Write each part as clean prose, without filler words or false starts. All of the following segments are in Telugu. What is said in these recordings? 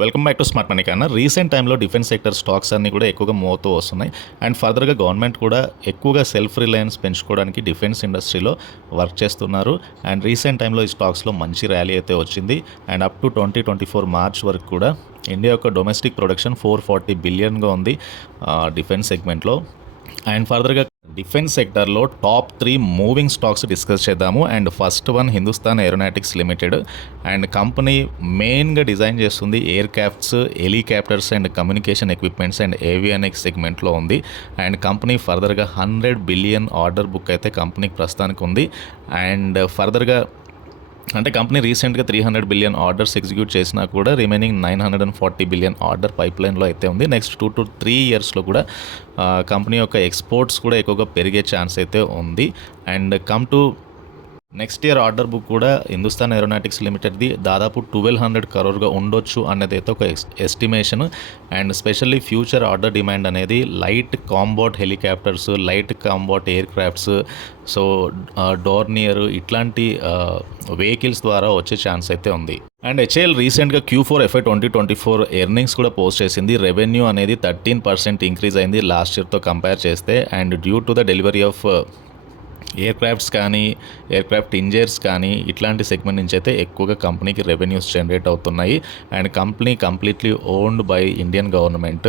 Welcome back to smart money కన్నా. రీసెంట్ టైంలో డిఫెన్స్ సెక్టర్ స్టాక్స్ అన్నీ కూడా ఎక్కువగా మూవ్ అవుతూ వస్తున్నాయి. అండ్ ఫర్దర్గా గవర్నమెంట్ కూడా ఎక్కువగా సెల్ఫ్ రిలయన్స్ పెంచుకోవడానికి డిఫెన్స్ ఇండస్ట్రీలో వర్క్ చేస్తున్నారు. అండ్ రీసెంట్ టైంలో ఈ స్టాక్స్లో మంచి ర్యాలీ అయితే వచ్చింది. అండ్ అప్ టు 2024 మార్చ్ వరకు కూడా ఇండియా యొక్క డొమెస్టిక్ ప్రొడక్షన్ 440 బిలియన్గా ఉంది డిఫెన్స్ సెగ్మెంట్లో. అండ్ ఫర్దర్గా డిఫెన్స్ సెక్టర్లో టాప్ 3 మూవింగ్ స్టాక్స్ డిస్కస్ చేద్దాము. And first one Hindustan aeronautics limited. And company మెయిన్గా డిజైన్ చేస్తుంది air crafts, helicopters and communication equipments and avionics సెగ్మెంట్లో ఉంది. అండ్ కంపెనీ ఫర్దర్గా 100 బిలియన్ ఆర్డర్ బుక్ అయితే కంపెనీకి ప్రస్తుతానికి ఉంది. అండ్ ఫర్దర్గా అంటే కంపెనీ రీసెంట్గా 300 బిలియన్ ఆర్డర్స్ ఎగ్జిక్యూట్ చేసినా కూడా రిమైనింగ్ 940 బిలియన్ ఆర్డర్ పైప్లైన్లో అయితే ఉంది. నెక్స్ట్ 2 to 3 ఇయర్స్లో కూడా కంపెనీ యొక్క ఎక్స్పోర్ట్స్ కూడా ఎక్కువగా పెరిగే ఛాన్స్ అయితే ఉంది. And come to next year order book కూడా హిందుస్థాన్ ఏరోనాటిక్స్ లిమిటెడ్ది దాదాపు 1200 crore ఉండొచ్చు అన్నది అయితే ఒక estimation. And specially future order demand అనేది light combat helicopters, light combat aircrafts, so Dornier ఇట్లాంటి వెహికల్స్ ద్వారా వచ్చే ఛాన్స్ అయితే ఉంది. అండ్ హెచ్ఏఎల్ రీసెంట్గా Q4 FY 2024 ఎర్నింగ్స్ కూడా పోస్ట్ చేసింది. రెవెన్యూ అనేది 13% ఇంక్రీజ్ అయింది లాస్ట్ ఇయర్తో కంపేర్ చేస్తే. And due to the delivery of air crafts కానీ, ఎయిర్ క్రాఫ్ట్ ఇంజనీర్స్ కానీ ఇట్లాంటి సెగ్మెంట్ నుంచి అయితే ఎక్కువగా కంపెనీకి రెవెన్యూస్ జనరేట్ అవుతున్నాయి. And company completely owned by Indian government.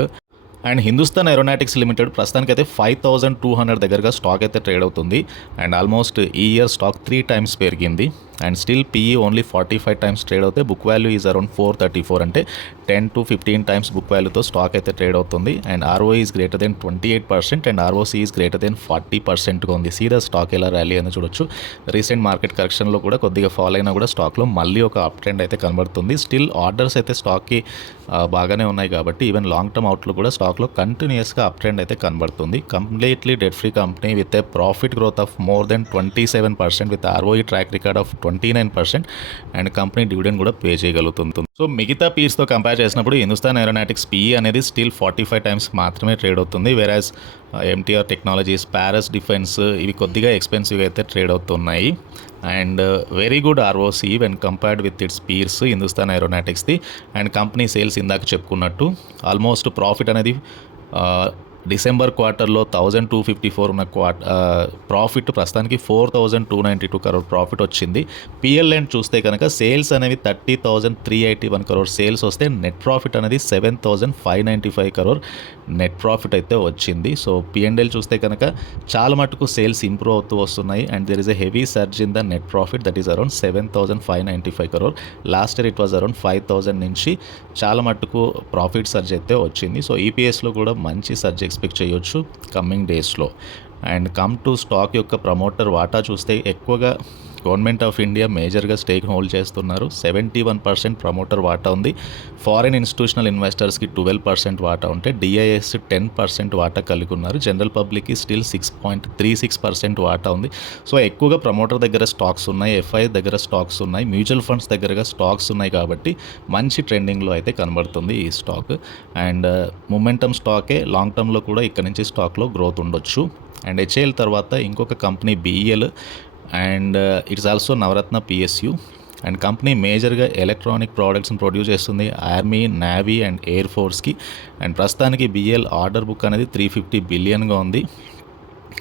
And Hindustan aeronautics limited ప్రస్తుతానికి అయితే 5200 దగ్గరగా స్టాక్ అయితే ట్రేడ్ అవుతుంది. అండ్ ఆల్మోస్ట్ ఈ ఇయర్ స్టాక్ 3 times పెరిగింది. And still PE only 45 times trade అవుతాయి. బుక్ వాల్యూ ఈజ్ అరౌండ్ 434, అంటే 10 to 15 times బుక్ వాల్యూతో స్టాక్ అయితే ట్రేడ్ అవుతుంది. And ROE is greater than 28% and ROC is greater than 40%గా ఉంది. సీదా స్టాక్ ఎలా ర్యాలీ అని చూడొచ్చు. రీసెంట్ మార్కెట్ కరెక్షన్లో కూడా కొద్దిగా ఫాల్ అయినా కూడా స్టాక్లో మళ్ళీ ఒక అప్ ట్రెండ్ అయితే కనబడుతుంది. స్టిల్ ఆర్డర్స్ అయితే స్టాక్కి బాగానే ఉన్నాయి కాబట్టి ఈవెన్ లాంగ్ టర్మ్ అవుట్లో కూడా స్టాక్లో కంటిన్యూస్గా అప్ ట్రెండ్ అయితే కనబడుతుంది. Completely debt free company with a profit growth of more than 27% with ROE track record of 29% and company dividend కూడా పే చేయగలుగుతుంది. సో మిగతా పీర్స్తో కంపేర్ చేసినప్పుడు హిందుస్థాన్ ఏరోనాటిక్స్ PE అనేది స్టిల్ 45 times మాత్రమే ట్రేడ్ అవుతుంది. వేరాజ్ MTR టెక్నాలజీస్, పారస్ డిఫెన్స్ ఇవి కొద్దిగా ఎక్స్పెన్సివ్గా అయితే ట్రేడ్ అవుతున్నాయి. And very good ROC when compared with its peers Hindustan ఏరోనాటిక్స్ది. అండ్ కంపెనీ సేల్స్ ఇందాక చెప్పుకున్నట్టు ఆల్మోస్ట్ ప్రాఫిట్ అనేది డిసెంబర్ క్వార్టర్లో 1254 ఉన్న ప్రాఫిట్ ప్రస్తుతానికి 4292 crore ప్రాఫిట్ వచ్చింది. PL చూస్తే కనుక సేల్స్ అనేవి 30,381 crore సేల్స్ వస్తే నెట్ ప్రాఫిట్ అనేది 7,595 crore నెట్ ప్రాఫిట్ అయితే వచ్చింది. సో P&L చూస్తే కనుక చాలా మటుకు సేల్స్ ఇంప్రూవ్ అవుతూ వస్తున్నాయి. And there is a heavy surge in the net profit that is around 7,595 crore. Last year it was around 5,000 నుంచి చాలా మటుకు ప్రాఫిట్ సర్జ్ అయితే వచ్చింది. సో EPSలో కూడా మంచి సర్జ్ ఎక్స్పెక్ట్ చేయొచ్చు కమింగ్ డేస్లో. అండ్ కమ్ టు స్టాక్ యొక్క ప్రమోటర్ వాటా చూస్తే ఎక్కువగా గవర్నమెంట్ ఆఫ్ ఇండియా మేజర్గా స్టేక్ హోల్డ్ చేస్తున్నారు. 71% ప్రమోటర్ వాటా ఉంది. ఫారిన్ ఇన్స్టిట్యూషనల్ ఇన్వెస్టర్స్కి 12% వాటా ఉంటే DIS 10% వాటా కలిగి ఉన్నారు. జనరల్ పబ్లిక్కి స్టిల్ 6.36% వాటా ఉంది. సో ఎక్కువగా ప్రమోటర్ దగ్గర స్టాక్స్ ఉన్నాయి, FI దగ్గర స్టాక్స్ ఉన్నాయి, మ్యూచువల్ ఫండ్స్ దగ్గరగా స్టాక్స్ ఉన్నాయి కాబట్టి మంచి ట్రెండింగ్లో అయితే కనబడుతుంది ఈ స్టాక్. అండ్ మొమెంటమ్ స్టాకే లాంగ్ టర్మ్లో కూడా ఇక్కడ నుంచి స్టాక్లో గ్రోత్ ఉండొచ్చు. అండ్ HAL తర్వాత ఇంకొక company BEL and it's also Navratna PSU. And company మేజర్గా ఎలక్ట్రానిక్ ప్రోడక్ట్స్ని ప్రొడ్యూస్ చేస్తుంది ఆర్మీ, నేవీ అండ్ ఎయిర్ ఫోర్స్కి. అండ్ ప్రస్తుతానికి BEL ఆర్డర్ బుక్ అనేది 350 బిలియన్గా ఉంది.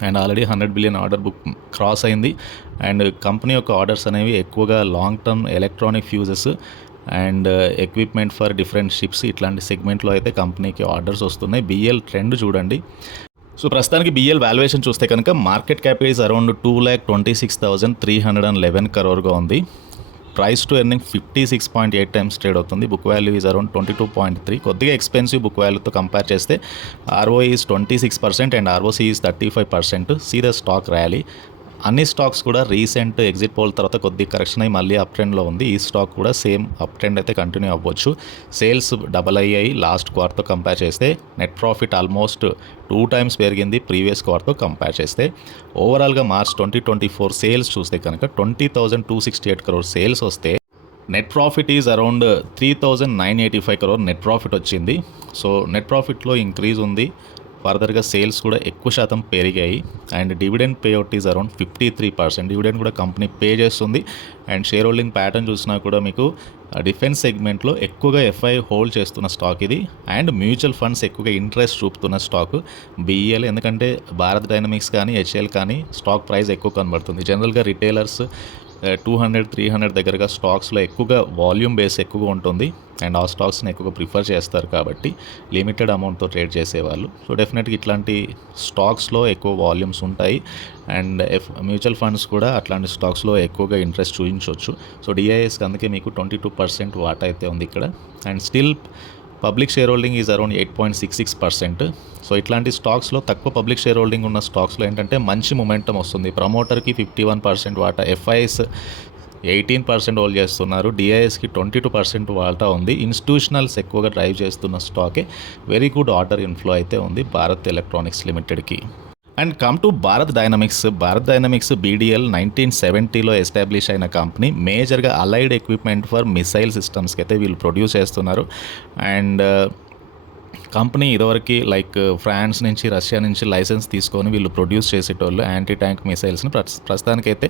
And already 100 billion order book cross అయింది. అండ్ కంపెనీ యొక్క ఆర్డర్స్ అనేవి ఎక్కువగా long term electronic fuses and equipment for different ships ఇట్లాంటి సెగ్మెంట్లో అయితే కంపెనీకి ఆర్డర్స్ వస్తున్నాయి. BEL ట్రెండ్ చూడండి. సో ప్రస్తుతానికి BEL వాల్యుయేషన్ చూస్తే కనుక market cap is around 2,26,311 crore ఉంది. Price to earning 56.8 times trade అవుతుంది. బుక్ వాల్యూ ఈజ్ అరౌండ్ 22.3, కొద్దిగా ఎక్స్పెన్సివ్ బుక్ వాల్యూతో కంపేర్ చేస్తే. ROE is 26% and ROC is 35%. See the stock rally. అన్ని స్టాక్స్ కూడా రీసెంట్ ఎగ్జిట్ పోల్ తర్వాత కొద్దిగా కరెక్షన్ అయ్యి మళ్ళీ అప్ ట్రెండ్లో ఉంది. ఈ స్టాక్ కూడా సేమ్ అప్ ట్రెండ్ అయితే కంటిన్యూ అవ్వచ్చు. సేల్స్ డబల్ అయ్యాయి లాస్ట్ క్వార్టర్తో కంపేర్ చేస్తే. నెట్ ప్రాఫిట్ ఆల్మోస్ట్ 2 times పెరిగింది ప్రీవియస్ క్వార్టర్తో కంపేర్ చేస్తే. ఓవరాల్గా మార్చ్ 2024 సేల్స్ చూస్తే కనుక 20,268 crore సేల్స్ వస్తే net profit is around 3,985 crore net profit వచ్చింది. సో నెట్ ప్రాఫిట్లో ఇంక్రీజ్ ఉంది. ఫర్దర్గా సేల్స్ కూడా ఎక్కువ శాతం పెరిగాయి. And dividend payout is around 53%. Dividend కూడా కంపెనీ పే చేస్తుంది. అండ్ షేర్ హోల్డింగ్ ప్యాటర్న్ చూసినా కూడా మీకు డిఫెన్స్ సెగ్మెంట్లో ఎక్కువగా ఎఫ్ఐ హోల్డ్ చేస్తున్న స్టాక్ ఇది. అండ్ మ్యూచువల్ ఫండ్స్ ఎక్కువగా ఇంట్రెస్ట్ చూపుతున్న స్టాక్ బిఈఎల్. ఎందుకంటే భారత్ డైనమిక్స్ కానీ హెచ్ఎల్ కానీ స్టాక్ ప్రైస్ ఎక్కువ కనబడుతుంది. జనరల్గా రిటైలర్స్ 200-300 దగ్గరగా స్టాక్స్లో ఎక్కువగా వాల్యూమ్ బేస్ ఎక్కువగా ఉంటుంది. అండ్ ఆ స్టాక్స్ని ఎక్కువగా ప్రిఫర్ చేస్తారు కాబట్టి లిమిటెడ్ అమౌంట్తో ట్రేడ్ చేసేవాళ్ళు. సో డెఫినెట్గా ఇట్లాంటి స్టాక్స్లో ఎక్కువ వాల్యూమ్స్ ఉంటాయి. అండ్ మ్యూచువల్ ఫండ్స్ కూడా అట్లాంటి స్టాక్స్లో ఎక్కువగా ఇంట్రెస్ట్ చూపించవచ్చు. సో డిఐఎస్కి అందుకే మీకు 22% వాటా అయితే ఉంది ఇక్కడ. And still public share holding is around 8.66%. So ఇట్లాంటి స్టాక్స్లో తక్కువ పబ్లిక్ షేర్ హోల్డింగ్ ఉన్న స్టాక్స్లో ఏంటంటే మంచి మొమెంటం వస్తుంది. ప్రమోటర్కి 51% వాటా, ఎఫ్ఐఎస్ 18% హోల్డ్ చేస్తున్నారు, డిఐఎస్కి 22% వాటా ఉంది. ఇన్స్టిట్యూషనల్స్ ఎక్కువగా డ్రైవ్ చేస్తున్న స్టాకే. వెరీ గుడ్ ఆర్డర్ ఇన్ఫ్లో అయితే ఉంది భారత్ ఎలక్ట్రానిక్స్ లిమిటెడ్కి. And come to Bharat Dynamics BDL 1970లో ఎస్టాబ్లిష్ అయిన కంపెనీ. మేజర్గా అలైడ్ ఎక్విప్మెంట్ ఫర్ మిసైల్ సిస్టమ్స్కి అయితే వీళ్ళు ప్రొడ్యూస్ చేస్తున్నారు. అండ్ కంపెనీ ఇదివరకు లైక్ ఫ్రాన్స్ నుంచి, రష్యా నుంచి లైసెన్స్ తీసుకొని వీళ్ళు ప్రొడ్యూస్ చేసేటోళ్ళు యాంటీ ట్యాంక్ మిసైల్స్ని. ప్రస్తుతానికైతే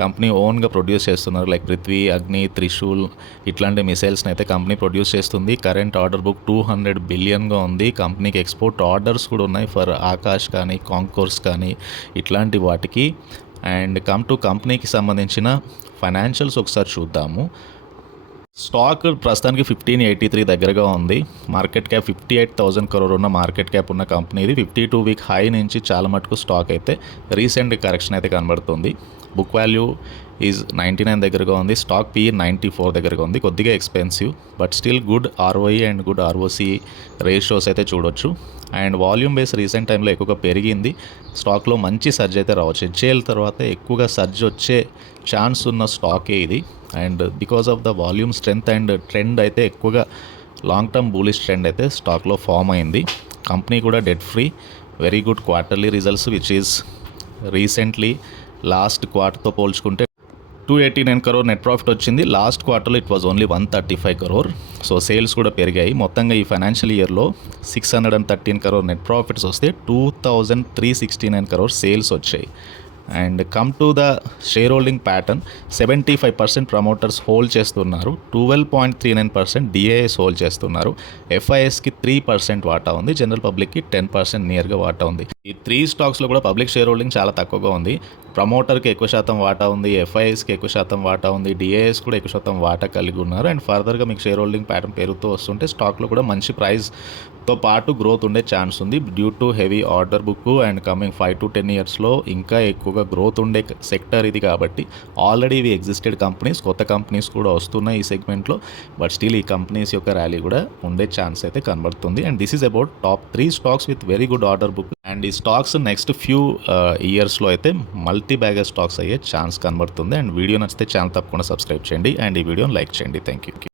కంపెనీ ఓన్గా ప్రొడ్యూస్ చేస్తున్నారు. లైక్ పృథ్వీ, అగ్ని, త్రిశూల్ ఇట్లాంటి మిసైల్స్ని అయితే కంపెనీ ప్రొడ్యూస్ చేస్తుంది. కరెంట్ ఆర్డర్ బుక్ 200 బిలియన్గా ఉంది. కంపెనీకి ఎక్స్పోర్ట్ ఆర్డర్స్ కూడా ఉన్నాయి ఫర్ ఆకాష్ కానీ, కాంకోర్స్ కానీ ఇట్లాంటి వాటికి. అండ్ కమ్ టు కంపెనీకి సంబంధించిన ఫైనాన్షియల్స్ ఒకసారి చూద్దాము. స్టాక్ ప్రస్తుతానికి 1583 దగ్గరగా ఉంది. మార్కెట్ క్యాప్ 58,000 crore ఉన్న మార్కెట్ క్యాప్ ఉన్న కంపెనీ ఇది. 52 వీక్ హై నుంచి చాలా మటుకు స్టాక్ అయితే రీసెంట్ కరెక్షన్ అయితే కనబడుతుంది. బుక్ వాల్యూ ఈజ్ 99 దగ్గరగా ఉంది. స్టాక్ పి 94 దగ్గరగా ఉంది. కొద్దిగా expensive but still good ROE and good ROC ratios అయితే చూడొచ్చు. అండ్ వాల్యూమ్ బేస్ రీసెంట్ టైంలో ఎక్కువగా పెరిగింది. స్టాక్లో మంచి సర్జ్ అయితే రావచ్చు. హెచ్ఏఎల్ తర్వాత ఎక్కువగా సర్జ్ వచ్చే ఛాన్స్ ఉన్న స్టాకే ఇది. And because of the volume strength and trend అయితే ఎక్కువగా లాంగ్ టర్మ్ బూలిష్ ట్రెండ్ అయితే స్టాక్లో ఫామ్ అయింది. కంపెనీ కూడా debt free. Very good quarterly results which is recently last క్వార్టర్తో పోల్చుకుంటే 289 crore నెట్ ప్రాఫిట్ వచ్చింది. లాస్ట్ క్వార్టర్లో it was only 135 crore. So sales కూడా పెరిగాయి. మొత్తంగా ఈ ఫైనాన్షియల్ ఇయర్లో 613 crore నెట్ ప్రాఫిట్స్ వస్తే 2,369 crore సేల్స్ వచ్చాయి. And come to the share holding pattern, 75% promoters hold చేస్తున్నారు, 12.39% డిఐఎస్ హోల్డ్ చేస్తున్నారు, ఎఫ్ఐఎస్కి 3% వాటా ఉంది, జనరల్ పబ్లిక్కి 10% నియర్గా వాటా ఉంది. ఈ 3 స్టాక్స్లో కూడా పబ్లిక్ షేర్ హోల్డింగ్ చాలా తక్కువగా ఉంది. ప్రమోటర్కి ఎక్కువ శాతం వాటా ఉంది, ఎఫ్ఐఎస్కి ఎక్కువ శాతం వాటా ఉంది, డిఐఎస్ కూడా ఎక్కువ శాతం వాటా కలిగి ఉన్నారు. అండ్ ఫర్దర్గా మీకు షేర్ హోల్డింగ్ ప్యాటర్న్ పెరుగుతూ వస్తుంటే స్టాక్లో కూడా మంచి ప్రైస్తో పాటు గ్రోత్ ఉండే ఛాన్స్ ఉంది. Due to heavy order book and coming 5 to 10 yearsలో ఇంకా ఎక్కువగా గ్రోత్ ఉండే సెక్టర్ ఇది. కాబట్టి ఆల్రెడీ ఇవి ఎగ్జిస్టెడ్ కంపెనీస్, కొత్త కంపెనీస్ కూడా వస్తున్నాయి ఈ సెగ్మెంట్లో. బట్ స్టిల్ ఈ కంపెనీస్ యొక్క ర్యాలీ కూడా ఉండే ఛాన్స్ అయితే కనబడుతుంది. And this is about top 3 stocks with very good order book. And ఈ స్టాక్స్ నెక్స్ట్ ఫ్యూ ఇయర్స్లో అయితే మల్టీ బ్యాగర్ స్టాక్స్ అయ్యే ఛాన్స్ కనబడుతుంది. అండ్ వీడియో నచ్చితే ఛానల్ తప్పకుండా సబ్స్క్రైబ్ చేయండి అండ్ ఈ వీడియోని లైక్ చేయండి. Thank you.